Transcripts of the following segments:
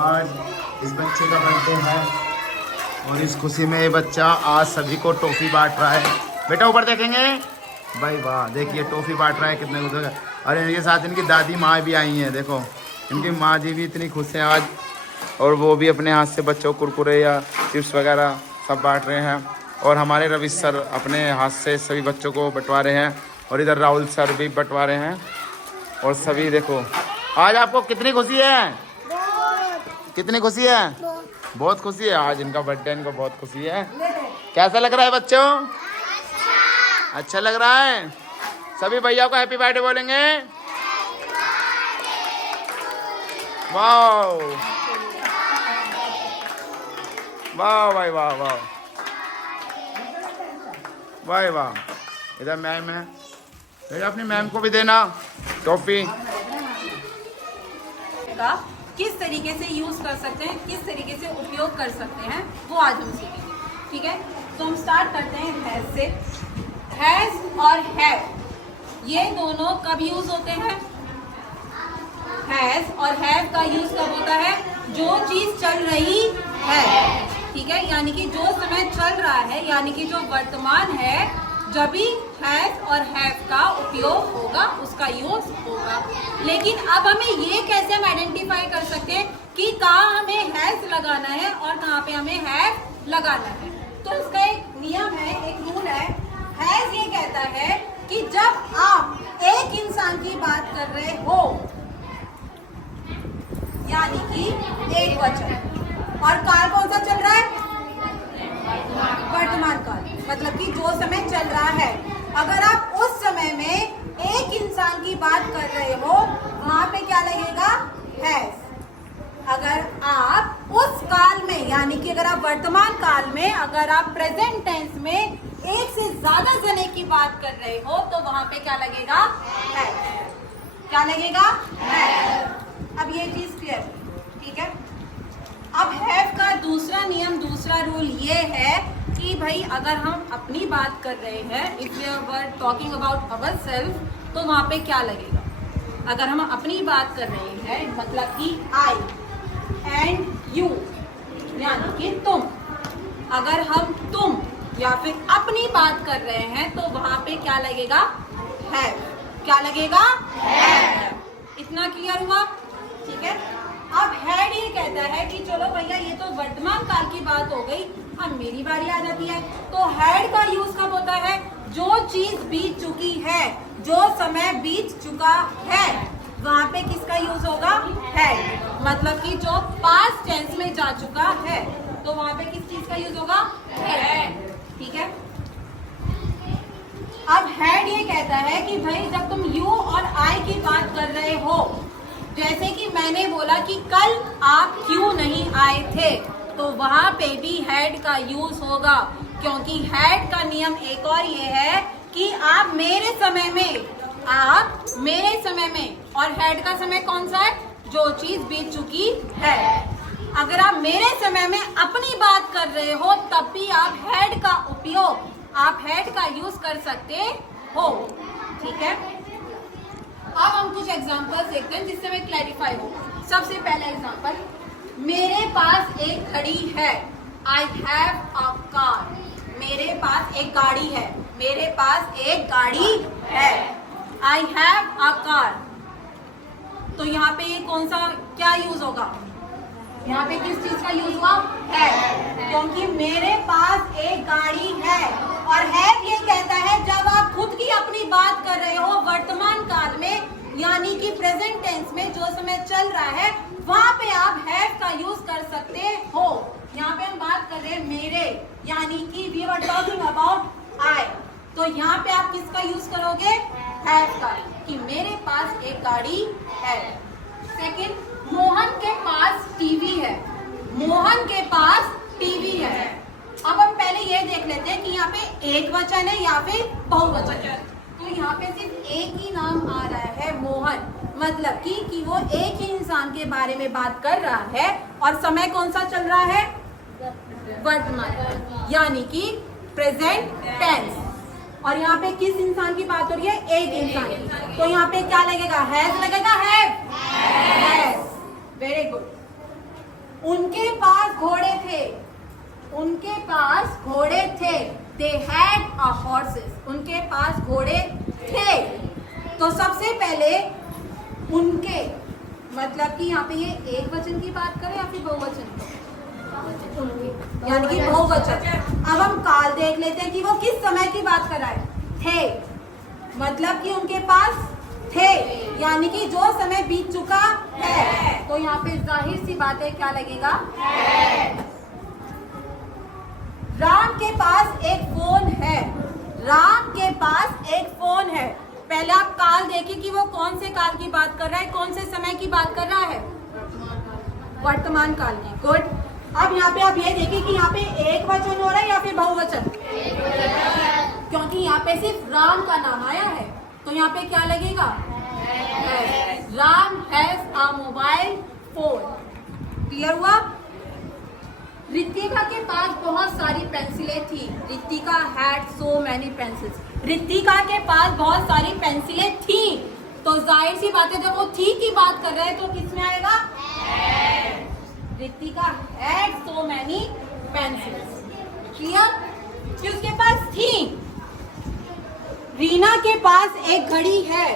आज इस बच्चे का बर्थडे है और इस खुशी में ये बच्चा आज सभी को टॉफी बांट रहा है। बेटा ऊपर देखेंगे भाई, वाह देखिए टॉफी बांट रहा है, कितने खुश है। और इनके साथ इनकी दादी माँ भी आई हैं, देखो इनकी माँ जी भी इतनी खुश हैं आज, और वो भी अपने हाथ से बच्चों को कुरकुरे या चिप्स वगैरह सब बांट रहे हैं। और हमारे रवि सर अपने हाथ से सभी बच्चों को बंटवा रहे हैं, और इधर राहुल सर भी बंटवा रहे हैं। और सभी देखो, आज आपको कितनी खुशी है? कितनी खुशी है? बहुत खुशी है, आज इनका बर्थडे, इनको बहुत खुशी है। कैसा लग रहा है बच्चों? अच्छा लग रहा है। सभी भैया को हैप्पी बर्थडे बोलेंगे। वाह वाह भाई, वाह वाह वाह वाह। इधर मैम है, इधर अपनी मैम को भी देना टॉफी। किस तरीके से यूज कर सकते हैं, किस तरीके से उपयोग कर सकते हैं, वो आज हम सीखेंगे। ठीक है, तो हम स्टार्ट करते हैं हैज से। हैज और हैव ये दोनों कब यूज होते हैं? हैज और हैव का यूज कब होता है? जो चीज चल रही है, ठीक है, यानी कि जो समय चल रहा है, यानी कि जो वर्तमान है, जब भी हैज और हैव का उपयोग होगा, उसका यूज होगा। लेकिन अब हमें ये कैसे हम आइडेंटिफाई कर सकते हैं कि कहाँ हमें हैज लगाना है और कहाँ पे हमें हैव लगाना है? तो इसका एक नियम है, एक रूल है। हैज ये कहता है कि जब आप एक इंसान की बात कर रहे हो, यानी कि एक वचन, और काल कौन सा चल रहा है? वर्तमान काल, मतलब कि जो समय चल रहा है। अगर आप उस समय में एक इंसान की बात कर रहे हो, वहां पे क्या लगेगा? हैज। अगर आप उस काल में, यानी कि अगर आप वर्तमान काल में, अगर आप प्रेजेंट टेंस में एक से ज्यादा जने की बात कर रहे हो, तो वहां पे क्या लगेगा? हैज। क्या लगेगा? हैज। अब ये चीज क्लियर, ठीक है। अब हैव का दूसरा नियम, दूसरा रूल ये है कि भाई अगर हम अपनी बात कर रहे हैं, if we were talking about our self, तो वहां पे क्या लगेगा? अगर हम अपनी बात कर रहे हैं, मतलब कि आई एंड यू, यानी कि तुम, अगर हम तुम या फिर अपनी बात कर रहे हैं, तो वहां पे क्या लगेगा? हैव। क्या लगेगा? हैव। इतना क्लियर हुआ? ठीक है। अब हैड ये कहता है कि चलो भैया ये तो वर्तमान काल की बात हो गई, अब मेरी बारी आ जाती है। तो हैड का यूज कब होता है? जो चीज बीत चुकी है, जो समय बीत चुका है, वहां पे किसका यूज होगा? हैड। मतलब कि जो पास्ट टेंस में जा चुका है, तो वहां पे किस चीज का यूज होगा? हैड। ठीक है। अब हैड ये कहता है कि भाई जब तुम यू और आई की बात कर रहे हो, जैसे कि मैंने बोला कि कल आप क्यों नहीं आए थे, तो वहां पे भी हैड का यूज होगा, क्योंकि हैड का नियम एक और ये है कि आप मेरे समय में, आप मेरे समय में, और हैड का समय कौन सा है? जो चीज बीत चुकी है। अगर आप मेरे समय में अपनी बात कर रहे हो, तब भी आप हैड का उपयोग, आप हैड का यूज कर सकते हो। ठीक है। अब हम कुछ एग्जांपल्स देखते हैं जिससे हमें क्लैरिफाई हो। सबसे पहला एग्जांपल, मेरे पास एक घड़ी है। I have a car. मेरे पास एक गाड़ी है। मेरे पास एक गाड़ी है। I have a car. तो यहाँ पे ये कौन सा क्या यूज होगा? यहाँ पे किस चीज का यूज हुआ? है, क्योंकि मेरे पास एक गाड़ी है। और है ये कहता है जब आप खुद की अपनी बात कर रहे हो वर्तमान काल में, यानी कि प्रेजेंट टेंस में जो समय चल रहा है, वहां पे आप हैव का यूज कर सकते हो। यहाँ पे हम बात कर रहे हैं मेरे, यानी कि we are talking about I, तो यहाँ पे आप किसका यूज करोगे? हैव का। कि मेरे पास एक गाड़ी है। सेकंड, मोहन के पास टीवी है। मोहन के पास टीवी है। अब हम पहले ये देख लेते हैं कि यहाँ पे एक वचन है या फिर बहुवचन है। तो यहाँ पे सिर्फ एक ही नाम आ रहा है, मोहन, मतलब कि वो एक ही इंसान के बारे में बात कर रहा है और समय कौन सा चल रहा है, वर्तमान, यानी कि प्रेजेंट टेंस। और यहाँ पे किस इंसान की बात हो रही है, एक इंसान की। तो यहाँ पे क्या लगेगा, हैज लगेगा, हैव। Very good. उनके पास घोड़े थे। उनके पास घोड़े थे। They had a horses. उनके पास घोड़े थे। तो सबसे पहले उनके, मतलब कि यहाँ पे ये एक वचन की बात करें या फिर बहुवचन की, उनके यानी कि बहुवचन। अब हम काल देख लेते हैं कि वो किस समय की बात कर रहा है, थे, मतलब कि उनके पास थे, यानी कि जो समय बीत चुका है। तो यहाँ पे जाहिर सी बात है, क्या लगेगा, राम के पास एक फोन है। राम के पास एक फोन है। पहले आप काल देखिए कि वो कौन से काल की बात कर रहा है, कौन से समय की बात कर रहा है, वर्तमान काल की। गुड। अब यहाँ पे आप ये देखिए कि यहाँ पे एक वचन हो रहा है या फिर बहुवचन, क्योंकि यहाँ पे सिर्फ राम का नाम आया है। तो यहाँ पे क्या लगेगा, Ram has a mobile phone. Clear हुआ। रितिका के पास बहुत सारी पेंसिलें थी। Ritika had so many pencils. Ritika के पास बहुत सारी पेंसिलें थी। तो जाहिर सी बात है, जब वो थी की बात कर रहे हैं तो किस में आएगा, Ritika had so many pencils. Clear, कि उसके पास थी। रीना के पास एक घड़ी है।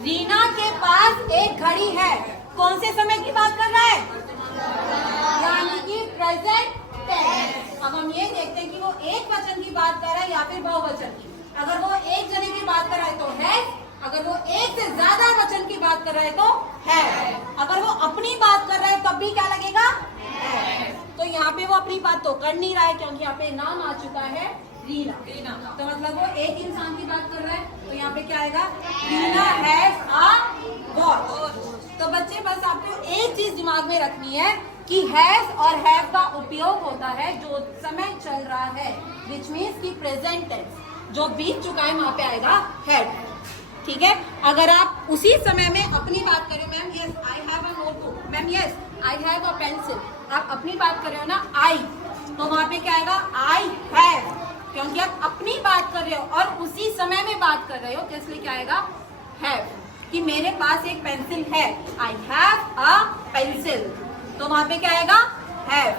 रीना के पास एक घड़ी है। कौन से समय की बात कर रहा है, यानी कि प्रेजेंट टेंस। अब हम ये देखते हैं कि वो एक वचन की बात कर रहा है या फिर बहुवचन की। अगर वो एक जने की बात कर रहा है तो है, अगर वो एक से ज्यादा वचन की बात कर रहा है तो है, अगर वो अपनी बात कर रहा है तब भी क्या लगेगा, है। तो यहाँ पे वो अपनी बात तो कर नहीं रहा है, क्योंकि यहाँ पे नाम आ चुका है रीना। तो मतलब वो एक इंसान की बात कर रहा है, तो यहाँ पे क्या आएगा, रीना हैज अ वॉच। तो बच्चे बस आपको एक चीज दिमाग में रखनी है कि हैज और हैव का उपयोग होता है जो समय चल रहा है, विच मीन्स की प्रेजेंट टेंस, जो बीत चुका है वहां पे आएगा हैड। ठीक है। अगर आप उसी समय में अपनी बात कर रहे हो, ma'am yes I have a notebook, ma'am yes I have a pencil, आप अपनी बात कर रहे हो ना, आई, तो वहां पे क्या आएगा, आई हैव, क्योंकि आप अपनी बात कर रहे हो और उसी समय में बात कर रहे हो, तो इसलिए क्या आएगा, हैव, कि मेरे पास एक पेंसिल है, आई हैव अ पेंसिल, तो वहां पे क्या आएगा, हैव।